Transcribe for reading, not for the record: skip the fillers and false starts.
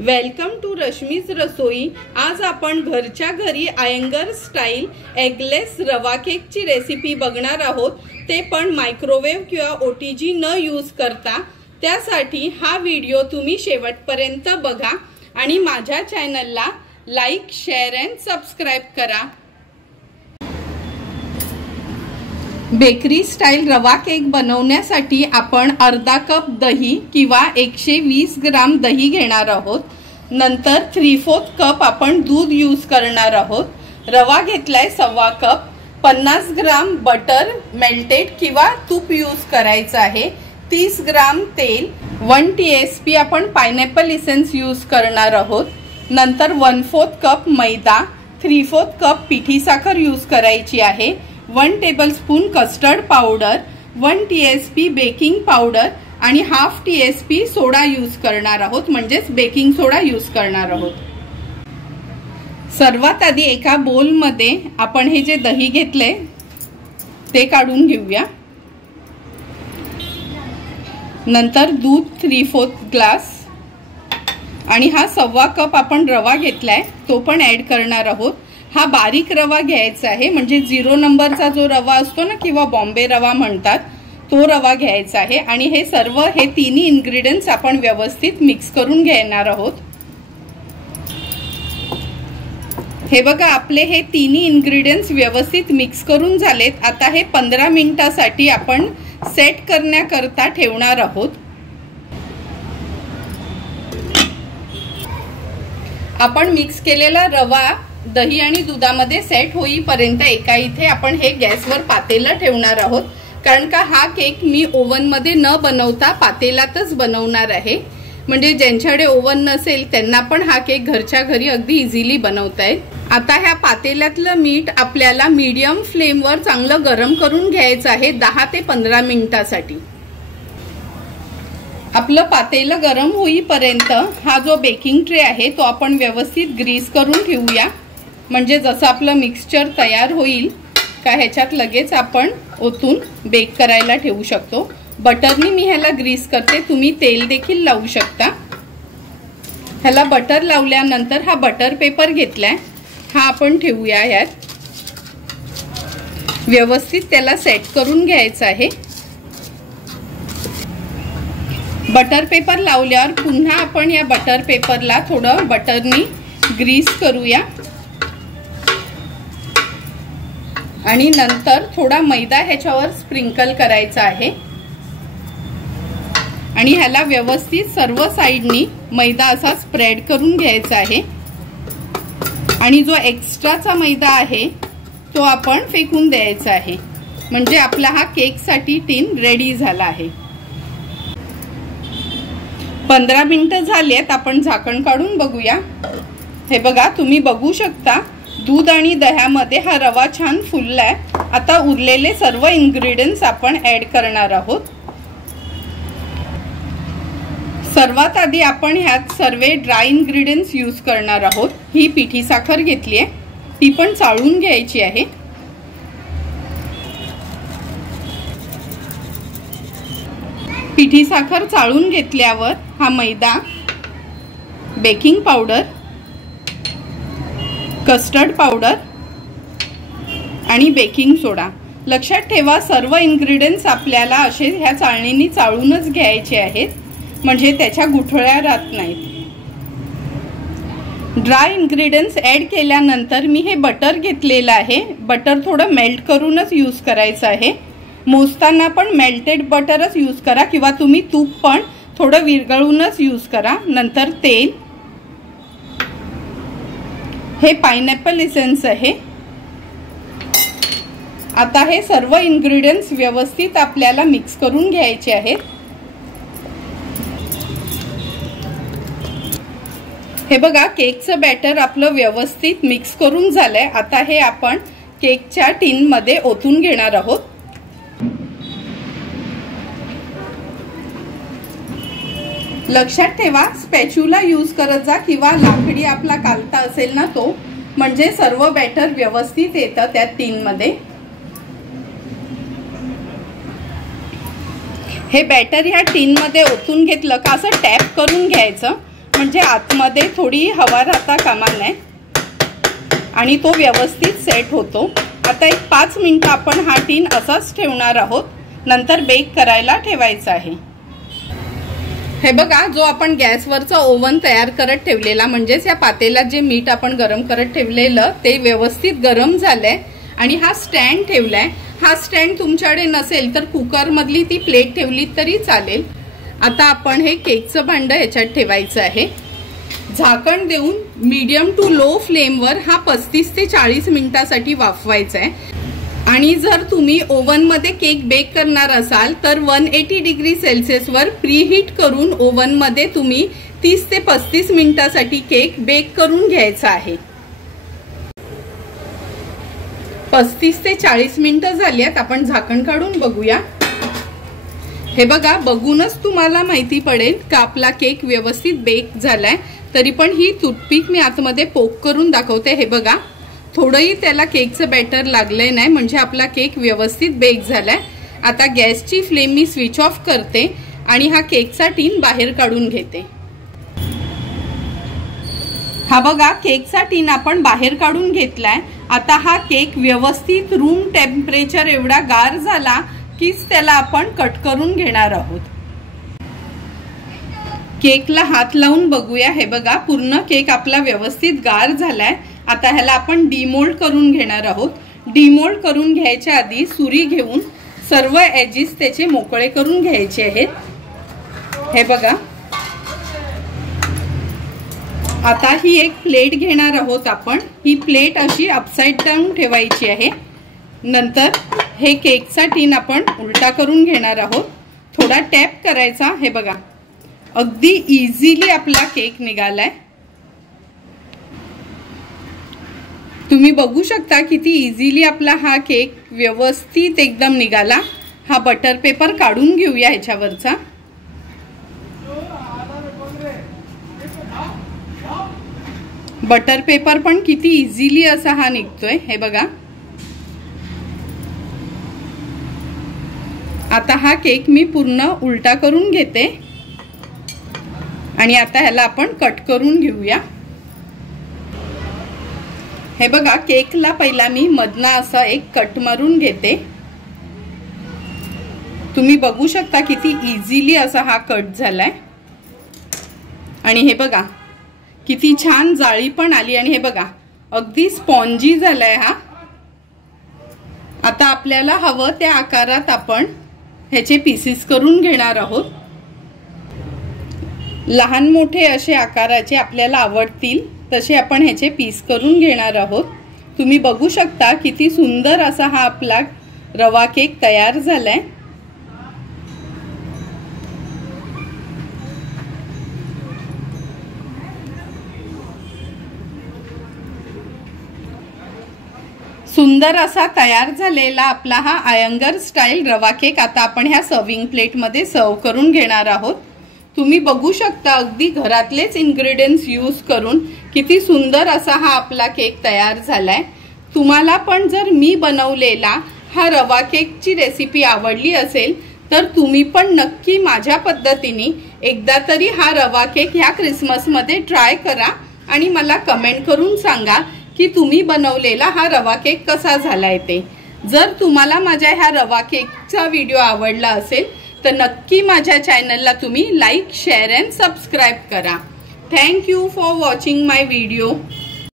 Welcome to Rashmi's रसोई। आज आपण घरच्या घरी आयंगर स्टाईल एगलेस रवा केकची रेसिपी बघणार आहोत, ते पण मायक्रोवेव्ह किंवा ओटीजी न यूज करता। त्यासाठी हा व्हिडिओ तुम्ही शेवटपर्यंत बघा आणि माझ्या चॅनलला लाईक, शेअर अँड सबस्क्राइब करा। बेकरी स्टाईल रवा केक बनवण्यासाठी आपण अर्धा कप दही किंवा 120 ग्राम दही घेणार आहोत। नंतर 3/4 कप आपण दूध यूज करणार आहोत। रवा घेतलाय 1/2 कप, 50 ग्राम बटर मेल्टेड किंवा तूप यूज करायचं आहे, 30 ग्राम तेल, 1 TSP आपण पायनॅपल इसेन्स यूज करणार आहोत। नंतर 1/4 कप मैदा, 3/4 कप पिठी साखर यूज करायची आहे, 1 tablespoon custard powder, 1 TSP baking powder आणि 1/2 TSP सोडा यूज करणार आहोत, म्हणजेच बेकिंग सोडा यूज करणार आहोत। सर्वात आधी एका बोल मध्ये आपण हे जे दही घेतले ते काढून घेऊया। नंतर दूध 3/4 ग्लास आणि हा 1/2 कप आपण रवा घेतलाय तो पण ऍड करणार आहोत। हा बारीक रवा घ्यायचा आहे, म्हणजे 0 नंबरचा जो रवा असतो ना किंवा बॉम्बे रवा म्हणतात तो रवा घ्यायचा आहे। आणि हे सर्व हे तिन्ही इन्ग्रेडियंट्स आपण व्यवस्थित मिक्स करून घेणार आहोत। हे बघा, आपले हे तिन्ही इन्ग्रेडियंट्स व्यवस्थित मिक्स करून झालेत। आता हे 15 मिनिटांसाठी आपण सेट करण्याकरता ठेवणार आहोत। आपण मिक्स केलेला रवा दही आणि दुधामध्ये सेट होईपर्यंत एका इथे आपण हे गॅसवर पातेलं ठेवणार आहोत, कारण का हा केक मी ओव्हन मध्ये न बनवता पातेलातच बनवणार आहे। म्हणजे ज्यांच्याकडे ओव्हन नसेल त्यांना पण हा केक घरच्या घरी अगदी इझिली बनवता येईल। आता ह्या पातेल्यातलं मीठ आपल्याला मीडियम फ्लेमवर चांगलं गरम करून घ्यायचं आहे 10 ते 15 मिनिटांसाठी। आपलं पातेलं गरम होईपर्यंत हा जो बेकिंग ट्रे आहे तो आपण व्यवस्थित ग्रीस करून ठेवूया, म्हणजे जसं आपलं मिक्सचर तयार होईल का ह्याच्यात लगेच आपण ओतून बेक करायला ठेवू शकतो। बटरनी मी ह्याला ग्रीस करते, तुम्ही तेल देखील लावू शकता। ह्याला बटर लावल्यानंतर हा बटर पेपर घेतलाय, हा आपण ठेवूया यात। व्यवस्थित त्याला सेट करून घ्यायचं आहे। बटर पेपर लावल्यावर पुन्हा आपण या बटर पेपरला थोडं बटरनी ग्रीस करूया आणि नंतर थोडा मैदा ह्याच्यावर स्प्रिंकल करायचा आहे आणि ह्याला व्यवस्थित सर्व साइडनी मैदा असा स्प्रेड करून घ्यायचा आहे। आणि जो एक्स्ट्राचा मैदा आहे तो आपण फेकून द्यायचा आहे, म्हणजे आपला हा केक साठी टीन रेडी झाला आहे। 15 मिनिटं झालीत, आपण झाकण काढून बघूया। हे बघा, तुम्ही बघू शकता दूध आणि दह्यामध्ये हा रवा छान फुललाय। आता उरलेले सर्व इन्ग्रेडियंट्स आपण ऍड करणार आहोत। सर्वात आधी आपण ह्यात सर्व ड्राय इन्ग्रेडियंट्स यूज करणार आहोत। ही पिठी साखर घेतली आहे, ती पण चाळून घ्यायची आहे। पिठी साखर चाळून घेतल्यावर हा मैदा, बेकिंग पावडर, कस्टर्ड पावडर आणि बेकिंग सोडा। लक्षात ठेवा, सर्व इन्ग्रेडियंट्स आपल्याला असे ह्या चाळणीने चाळूनच घ्यायचे आहेत, म्हणजे त्याच्या गुठळ्या राहत नाहीत। ड्राय इन्ग्रेडियंट्स ऍड केल्यानंतर मी हे बटर घेतलेलं आहे, बटर थोडं मेल्ट करूनच यूज करायचं आहे। मोजताना पण मेल्टेड बटरच यूज करा किंवा तुम्ही तूप पण थोडं विरघळूनच यूज करा। नंतर तेल, हे पायनॅपल इसेन्स आहे। आता हे सर्व इन्ग्रेडियंट्स व्यवस्थित आपल्याला मिक्स करून घ्यायचे आहेत। हे बघा, केकचं बॅटर आपलं व्यवस्थित मिक्स करून झालंय। आता हे आपण केकच्या टीन मध्ये ओतून घेणार आहोत। लक्षात ठेवा, स्पॅच्युला यूज करत जा किंवा लाकडी आपला कालता असेल ना तो, म्हणजे सर्व बॅटर व्यवस्थित येतं त्या टीन मध्ये। हे बॅटर ह्या टीन मध्ये ओतून घेतलं का असं टॅप करून घ्यायचं, म्हणजे आतमध्ये थोडी हवा राहता कामा नये आणि तो व्यवस्थित सेट होतो। आता एक 5 मिनिटं आपण हा टीन असाच ठेवणार आहोत, नंतर बेक करायला ठेवायचा आहे। हे बघा, जो आपण गॅसवरचा ओव्हन तयार करत ठेवलेला, म्हणजेच या पातेल्यात जे मीठ आपण गरम करत ठेवलेलं ते व्यवस्थित गरम झालंय आणि हा स्टँड ठेवलाय। हा स्टँड तुमच्याकडे नसेल तर कुकर मधली ती प्लेट ठेवली तरी चालेल। आता आपण हे केकचं भांडं याच्यात ठेवायचं आहे। झाकण देऊन मीडियम टू लो फ्लेमवर हा 35 ते 40 मिनिटांसाठी वाफवायचा आहे। आणि जर तुम्ही ओव्हन मध्ये केक बेक करणार असाल तर 180 डिग्री सेल्सिअसवर प्रीहीट करून ओव्हन मध्ये तुम्ही 30 ते 35 मिनिटांसाठी केक बेक करून घ्यायचा आहे। 35 ते 40 मिनिटं झाली आहेत, आपण झाकण काढून बघूया। हे बघा, बघूनच तुम्हाला माहिती पडेल का आपला केक व्यवस्थित बेक झालाय। तरी पण ही टूथपिक मी आतमध्ये पोक करून दाखवते। हे बघा, थोडंही त्याला केकचं बॅटर लागलंय नाही, म्हणजे आपला केक व्यवस्थित बेक झालाय। आता गॅसची फ्लेम मी स्विच ऑफ करते आणि हा केकचा टीन बाहेर काढून घेते। हा बघा, केकचा टीन आपण बाहेर काढून घेतलाय। आता हा केक व्यवस्थित रूम टेम्परेचर एवढा गार झाला कीच त्याला आपण कट करून घेणार आहोत। केकला हात लावून बघूया। हे बघा, पूर्ण केक आपला व्यवस्थित गार झालाय। आता ह्याला आपण डिमोल्ड करून घेणार आहोत। डिमोल्ड करून घ्यायच्या आधी सुरी घेऊन सर्व एजेस त्याचे मोकळे करून घ्यायचे आहेत। हे बघा, आता ही एक प्लेट घेणार आहोत आपण। ही प्लेट अशी अपसाइड डाऊन ठेवायची आहे। नंतर हे केकचा टीन आपण उलटा करून घेणार आहोत। थोडा टॅप करायचा। हे बघा, अगदी इझिली आपला केक निघालाय। तुम्ही बघू शकता किती इझिली आपला हा केक व्यवस्थित एकदम निघाला। हा बटर पेपर काढून घेऊया ह्याच्यावरचा। बटर पेपर पण किती इझिली असा हा निघतोय। हे बघा, आता हा केक मी पूर्ण उलटा करून घेते आणि आता ह्याला आपण कट करून घेऊया। हे बघा, केकला पहिला मी मधना असा एक कट मारून घेते। तुम्ही बघू शकता किती इझिली असा हा कट झालाय आणि हे बघा किती छान जाळी पण आली आणि हे बघा अगदी स्पॉन्जी झालाय हा। आता आपल्याला हवं त्या आकारात आपण ह्याचे पीसेस करून घेणार आहोत। लहान मोठे असे आकाराचे आपल्याला आवडतील तसे आपण ह्याचे पीस करून घेणार आहोत। तुम्ही बघू शकता किती सुंदर असा हा आपला रवा केक तयार झालाय। सुंदर असा तयार झालेला आपला हा आयंगर स्टाईल रवा केक आता आपण ह्या सर्विंग प्लेट मध्ये सर्व करून घेणार आहोत। तुम्ही बघू शकता अगदी घरातलेच इन्ग्रेडियंट्स यूज करून किती सुंदर असा हा आपला केक तयार झालाय। तुम्हाला पण जर मी बनवलेला हा रवा केकची रेसिपी आवडली असेल तर तुम्ही पण नक्की माझ्या पद्धतीने एकदा तरी हा रवा केक ह्या क्रिसमस मध्ये ट्राय करा आणि मला कमेंट करून सांगा की तुम्ही बनवलेला हा रवा केक कसा झालाय ते। जर तुम्हाला माझ्या ह्या रवा केकचा व्हिडिओ आवडला असेल तर नक्की माझ्या चॅनलला तुम्ही लाईक, शेअर अँड सबस्क्राईब करा। Thank you for watching my video.